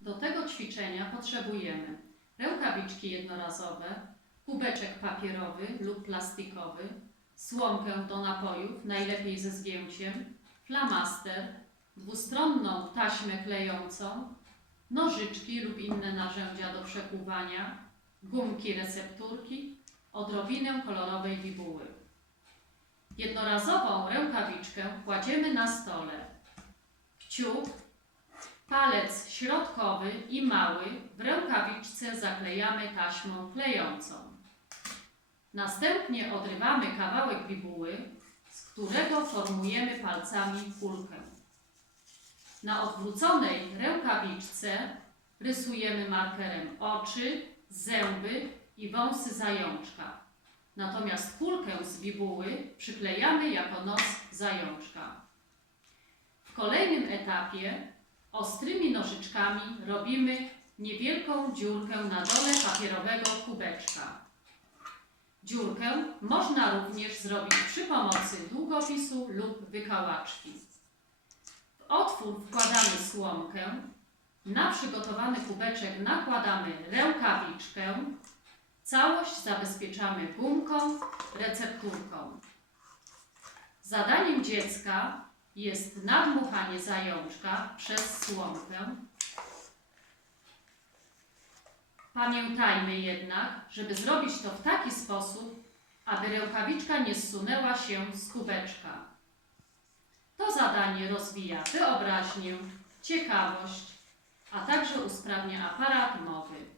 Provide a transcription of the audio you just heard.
Do tego ćwiczenia potrzebujemy rękawiczki jednorazowe, kubeczek papierowy lub plastikowy, słomkę do napojów, najlepiej ze zgięciem, flamaster, dwustronną taśmę klejącą, nożyczki lub inne narzędzia do przekuwania, gumki recepturki, odrobinę kolorowej bibuły. Jednorazową rękawiczkę kładziemy na stole. Kciuk, palec środkowy i mały w rękawiczce zaklejamy taśmą klejącą. Następnie odrywamy kawałek bibuły, z którego formujemy palcami kulkę. Na odwróconej rękawiczce rysujemy markerem oczy, zęby i wąsy zajączka. Natomiast kulkę z bibuły przyklejamy jako nos zajączka. W kolejnym etapie ostrymi nożyczkami robimy niewielką dziurkę na dole papierowego kubeczka. Dziurkę można również zrobić przy pomocy długopisu lub wykałaczki. W otwór wkładamy słomkę, na przygotowany kubeczek nakładamy rękawiczkę, całość zabezpieczamy gumką, recepturką. Zadaniem dziecka jest nadmuchanie zajączka przez słomkę. Pamiętajmy jednak, żeby zrobić to w taki sposób, aby rękawiczka nie zsunęła się z kubeczka. To zadanie rozwija wyobraźnię, ciekawość, a także usprawnia aparat mowy.